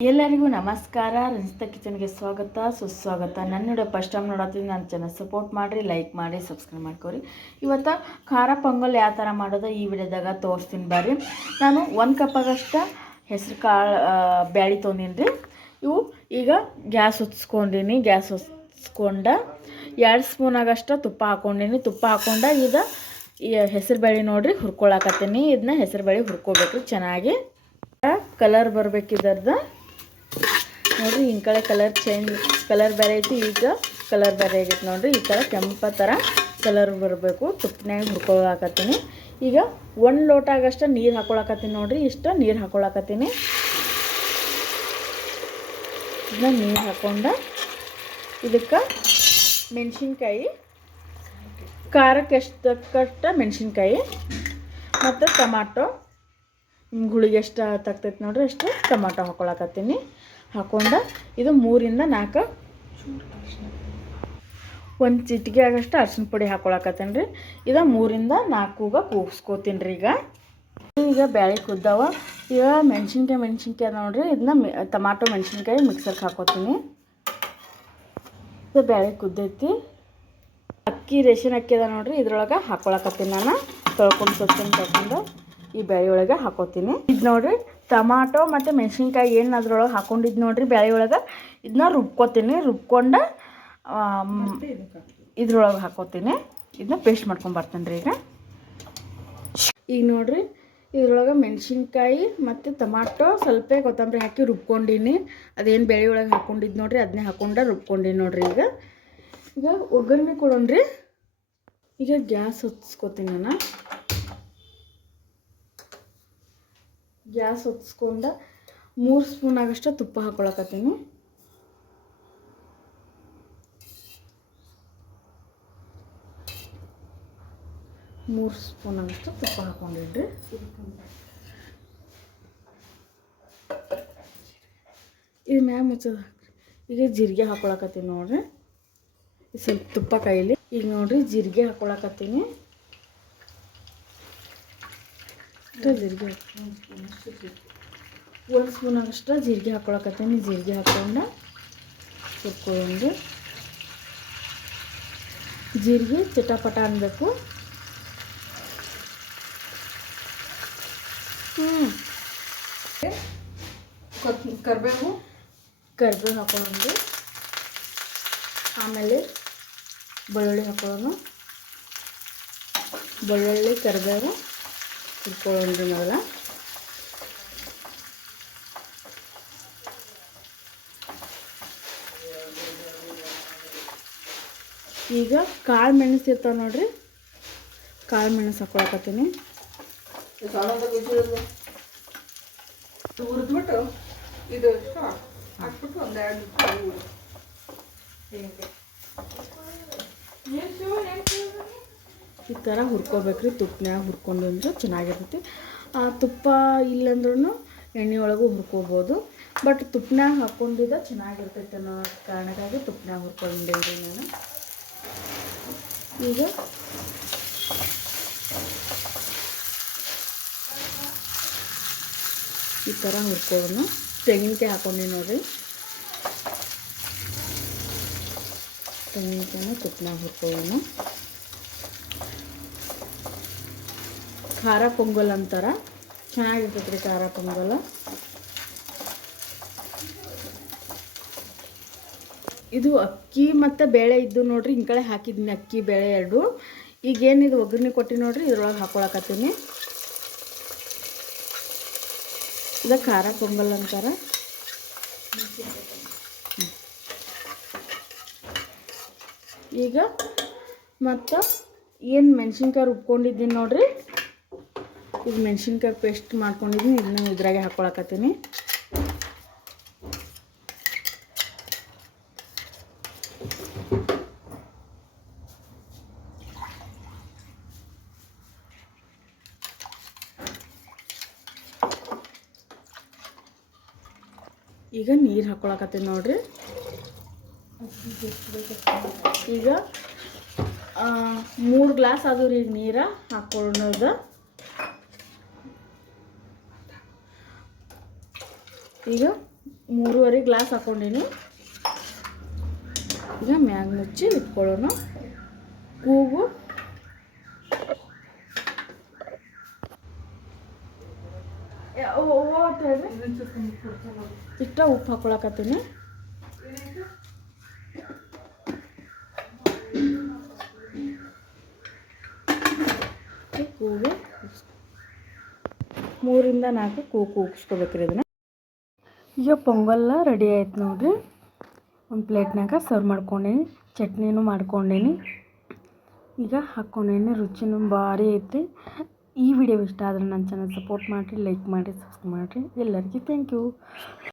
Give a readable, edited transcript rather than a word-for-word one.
ಎಲ್ಲರಿಗೂ ನಮಸ್ಕಾರ. ರಂಜಿತಾ ಕಿಚನ್ಗೆ ಸ್ವಾಗತ ಸುಸ್ವಾಗತ. ನನ್ನ ವಿಡಿಯೋ ಫಸ್ಟ್ ಟೈಮ್ ನೋಡತ್ತೀನಿ, ನನ್ನ ಚಾನಲ್ ಸಪೋರ್ಟ್ ಮಾಡಿರಿ, ಲೈಕ್ ಮಾಡಿ, ಸಬ್ಸ್ಕ್ರೈಬ್ ಮಾಡ್ಕೊರಿ. ಇವತ್ತು ಖಾರ ಪೊಂಗಲ್ ಯಾವ ಥರ ಮಾಡೋದು ಈ ವಿಡಿಯೋದಾಗ ತೋರಿಸ್ತೀನಿ ಬರ್ರಿ. ನಾನು 1 ಕಪ್ಪಾಗಷ್ಟು ಹೆಸರು ಕಾಳು ಬ್ಯಾಳಿ ತೊಗೊಂಡಿನಿ ರೀ. ಇವು ಈಗ ಗ್ಯಾಸ್ ಹೊತ್ಸ್ಕೊಂಡೀನಿ. ಗ್ಯಾಸ್ ಹೊತ್ಸ್ಕೊಂಡ 2 ಸ್ಪೂನಾಗಷ್ಟು ತುಪ್ಪ ಹಾಕ್ಕೊಂಡೀನಿ. ತುಪ್ಪ ಹಾಕ್ಕೊಂಡ ಇದು ಹೆಸರು ಬೇಳೆ ನೋಡಿರಿ ಹುರ್ಕೊಳಕತ್ತೀನಿ. ಇದನ್ನ ಹೆಸರು ಬೇಳೆ ಹುರ್ಕೋಬೇಕು ಚೆನ್ನಾಗಿ. ಕಲರ್ ಬರಬೇಕಿದ್ರದ್ದು ನೋಡಿರಿ. ಹಿಂಗೆ ಕಡೆ ಕಲರ್ ಬೇರೆ ಐತಿ, ಈಗ ಕಲರ್ ಬೇರೆ ಆಗೈತಿ ನೋಡಿರಿ. ಈ ಥರ ಕೆಂಪ ಥರ ಕಲರ್ ಬರಬೇಕು. ತುಪ್ಪನಾಗ ಹುರ್ಕೊಳಕತ್ತೀನಿ. ಈಗ 1 ಲೋಟ ಆಗಷ್ಟು ನೀರು ಹಾಕೊಳಕತ್ತೀನಿ ನೋಡಿರಿ. ಇಷ್ಟು ನೀರು ಹಾಕೊಳಕತ್ತೀನಿ. ಇದನ್ನ ನೀರು ಹಾಕೊಂಡ ಇದಕ್ಕೆ ಮೆಣಸಿನ್ಕಾಯಿ, ಖಾರಕ್ಕೆ ಎಷ್ಟು ತಕ್ಕಷ್ಟು ಮೆಣಸಿನ್ಕಾಯಿ ಮತ್ತು ಟಮಾಟೊ, ಹುಳಿಗೆ ಎಷ್ಟು ತಗ್ತೈತೆ ನೋಡಿರಿ ಅಷ್ಟು ಟೊಮಾಟೊ ಹಾಕೊಳಕತ್ತೀನಿ. ಹಾಕೊಂಡ ಇದು 3 ಇಂದ 4 ಒಂದು ಚಿಟಿಕೆ ಆಗಷ್ಟು ಅರ್ಶಿನ ಪುಡಿ ಹಾಕೊಳಕತ್ತೀನಿ ರೀ. ಇದು 3 ಇಂದ 4 ಕೂಗಿಸ್ಕೋತೀನಿ ರೀ. ಈಗ ಬ್ಯಾಳೆ ಕುದ್ದಾವ. ಈಗ ಮೆಣಸಿನ್ಕಾಯಿ ನೋಡಿರಿ. ಇದನ್ನ ಟಮಾಟೊ ಮೆಣಸಿನ್ಕಾಯಿ ಮಿಕ್ಸರ್ಗೆ ಹಾಕೋತೀನಿ. ಇದು ಬ್ಯಾಳೆ ಕುದ್ದೈತಿ. ಅಕ್ಕಿ ರೇಷನ್ ಅಕ್ಕಿ ಅದ ನೋಡಿರಿ, ಇದ್ರೊಳಗೆ ಹಾಕೊಳಕತ್ತೀನಿ. ನಾನು ತೊಳ್ಕೊಂಡು ಈ ಬ್ಯಾಳೆ ಒಳಗೆ ಹಾಕೋತೀನಿ. ಇದು ನೋಡಿರಿ ಟಮಾಟೊ ಮತ್ತು ಮೆಣಸಿನ್ಕಾಯಿ ಏನು ಅದ್ರೊಳಗೆ ಹಾಕೊಂಡಿದ್ದು ನೋಡಿರಿ ಬ್ಯಾಳೆ ಒಳಗೆ. ಇದನ್ನ ರುಬ್ಕೋತೀನಿ. ರುಬ್ಕೊಂಡು ಇದ್ರೊಳಗೆ ಹಾಕೋತೀನಿ. ಇದನ್ನ ಪೇಸ್ಟ್ ಮಾಡ್ಕೊಂಬರ್ತೀನಿ ರೀ. ಈಗ ನೋಡಿರಿ ಇದ್ರೊಳಗೆ ಮೆಣಸಿನ್ಕಾಯಿ ಮತ್ತು ಟಮಾಟೊ ಸ್ವಲ್ಪ ಕೊತ್ತಂಬರಿ ಹಾಕಿ ರುಬ್ಕೊಂಡೀನಿ. ಅದೇನು ಬ್ಯಾಳೆ ಒಳಗೆ ಹಾಕೊಂಡಿದ್ದು ನೋಡಿರಿ ಅದನ್ನೇ ಹಾಕೊಂಡು ರುಬ್ಕೊಂಡೀನಿ ನೋಡಿರಿ. ಈಗ ಒಗ್ಗರಣೆ ಕೊಡೋಣ್ರಿ. ಈಗ ಗ್ಯಾಸ್ ಹೊತ್ಸ್ಕೊತೀನಿ ನಾನು. ಗ್ಯಾಸ್ ಹೊತ್ಸ್ಕೊಂಡ 3 ಸ್ಪೂನ್ ಆಗಷ್ಟು ತುಪ್ಪ ಹಾಕೊಳಕತ್ತೀನಿ. ಮೂರು ಸ್ಪೂನ್ ಆಗಷ್ಟು ತುಪ್ಪ ಹಾಕೊಂಡಿದ್ರಿ. ಇದು ಮ್ಯಾಗ ಮುಚ್ಚದ ಹಾಕ್ರಿ. ಈಗ ಜೀರಿಗೆ ಹಾಕೊಳಕತ್ತೀನಿ ನೋಡ್ರಿ. ಸ್ವಲ್ಪ ತುಪ್ಪ ಕೈಲಿ. ಈಗ ನೋಡ್ರಿ ಜೀರಿಗೆ ಹಾಕೊಳಕತ್ತೀನಿ. ಜೀರಿಗೆ 1 ಸ್ಪೂನ್ ಆಗಷ್ಟು ಜೀರಿಗೆ ಹಾಕೊಳಕತ್ತೀನಿ. ಜೀರಿಗೆ ಹಾಕ್ಕೊಂಡು ಹುರ್ಕೊಂಡು ಜೀರಿಗೆ ಚಟಪಟ ಅನ್ಬೇಕು. ಕರಿಬೇವು ಹಾಕೊಳ್ಳೋದು. ಆಮೇಲೆ ಬೆಳ್ಳುಳ್ಳಿ ಹಾಕೊಳ್ಳೋಣ. ಬೆಳ್ಳುಳ್ಳಿ ಕರಿಬೇವು ಹುರ್ಕೊಳ್ಳೋಣ್ರಿ ಮೊದಲ. ಈಗ ಕಾಳು ಮೆಣಸು ಇರ್ತಾವೆ ನೋಡ್ರಿ, ಕಾಳು ಮೆಣಸು ಹಾಕೊಳಕತ್ತೀನಿ. ಹುರಿದ್ಬಿಟ್ಟು ಇದು ಹಾಕ್ಬಿಟ್ಟು ಒಂದು 2 ಈ ಥರ ಹುರ್ಕೋಬೇಕ್ರಿ. ತುಪ್ಪನ್ಯಾಗ ಹುರ್ಕೊಂಡು ಅಂದ್ರೆ ಚೆನ್ನಾಗಿರ್ತೈತಿ. ತುಪ್ಪ ಇಲ್ಲಂದ್ರೂ ಎಣ್ಣೆ ಒಳಗೂ ಹುರ್ಕೋಬೋದು. ಬಟ್ ತುಪ್ಪನ್ಯಾಗ ಹಾಕ್ಕೊಂಡಿದ್ದ ಚೆನ್ನಾಗಿರ್ತೈತೆ ಅನ್ನೋ ಕಾರಣಕ್ಕಾಗಿ ತುಪ್ಪನ್ಯಾಗ ಹುರ್ಕೊಂಡಿದ್ದೆ ನಾನು. ಈಗ ಈ ಥರ ಹುರ್ಕೊಳ್ಳೋಣ. ತೆಂಗಿನಕಾಯಿ ಹಾಕ್ಕೊಂಡು ನೋಡಿರಿ. ತೆಂಗಿನಕಾಯಿನ ತುಪ್ಪನ್ಯಾಗ ಹುರ್ಕೊಳ್ಳೋಣ. ಖಾರ ಪೊಂಗಲ್ ಅಂತಾರ, ಚೆನ್ನಾಗಿರ್ತೈತೆ ರೀ ಖಾರ ಪೊಂಗಲ್. ಇದು ಅಕ್ಕಿ ಮತ್ತು ಬೇಳೆ ಇದ್ದು ನೋಡ್ರಿ. ಹಿಂಗೆ ಕಡೆ ಹಾಕಿದ್ದೀನಿ ಅಕ್ಕಿ ಬೇಳೆ 2. ಈಗೇನಿದು ಒಗ್ಗರಣೆ ಕೊಟ್ಟು ನೋಡ್ರಿ ಇದ್ರೊಳಗೆ ಹಾಕೊಳಕತ್ತೀನಿ. ಇದು ಖಾರ ಪೊಂಗಲ್ ಅಂತಾರ. ಈಗ ಮತ್ತು ಏನು ಮೆಣಸಿನ್ಕಾಯಿ ರುಬ್ಕೊಂಡಿದ್ದೀನಿ ನೋಡ್ರಿ, ಈಗ ಮೆಣಸಿನ್ಕಾಯಿ ಪೇಸ್ಟ್ ಮಾಡ್ಕೊಂಡಿದ್ದೀನಿ. ಇದನ್ನ ಇದ್ರಾಗೆ ಹಾಕೊಳಕತ್ತೀನಿ. ಈಗ ನೀರು ಹಾಕೊಳಕತ್ತೀನಿ ನೋಡ್ರಿ. ಈಗ 3 ಗ್ಲಾಸ್ ಅದು ರೀ ನೀರು ಹಾಕೊಳ್ಳೋದು. ಈಗ 3.5 ಗ್ಲಾಸ್ ಹಾಕ್ಕೊಂಡೀನಿ. ಈಗ ಮ್ಯಾಗ ಮುಚ್ಚಿ ಇಟ್ಕೊಳ್ಳೋಣ. ಕೂಗು ಇಷ್ಟ ಉಪ್ಪು ಹಾಕೊಳಕತ್ತೀನಿ. ಕೂಗು 3-4 ಕೂಗಿಸ್ಕೋಬೇಕ್ರಿ ಇದನ್ನು. ಈಗ ಪೊಂಗಲ್ಲ ರೆಡಿ ಆಯ್ತು ನೋಡಿರಿ. ಒಂದು ಪ್ಲೇಟ್ನಾಗ ಸರ್ವ್ ಮಾಡ್ಕೊಂಡೀನಿ. ಚಟ್ನಿನೂ ಮಾಡ್ಕೊಂಡೀನಿ. ಈಗ ಹಾಕ್ಕೊಂಡೀನಿ. ರುಚಿನೂ ಭಾರಿ ಐತಿ. ಈ ವಿಡಿಯೋ ಇಷ್ಟ ಆದರೆ ನನ್ನ ಚಾನಲ್ ಸಪೋರ್ಟ್ ಮಾಡಿರಿ, ಲೈಕ್ ಮಾಡಿ, ಸಬ್ಸ್ಕ್ರೈಬ್ ಮಾಡಿರಿ. ಎಲ್ಲರಿಗೂ ಥ್ಯಾಂಕ್ ಯು.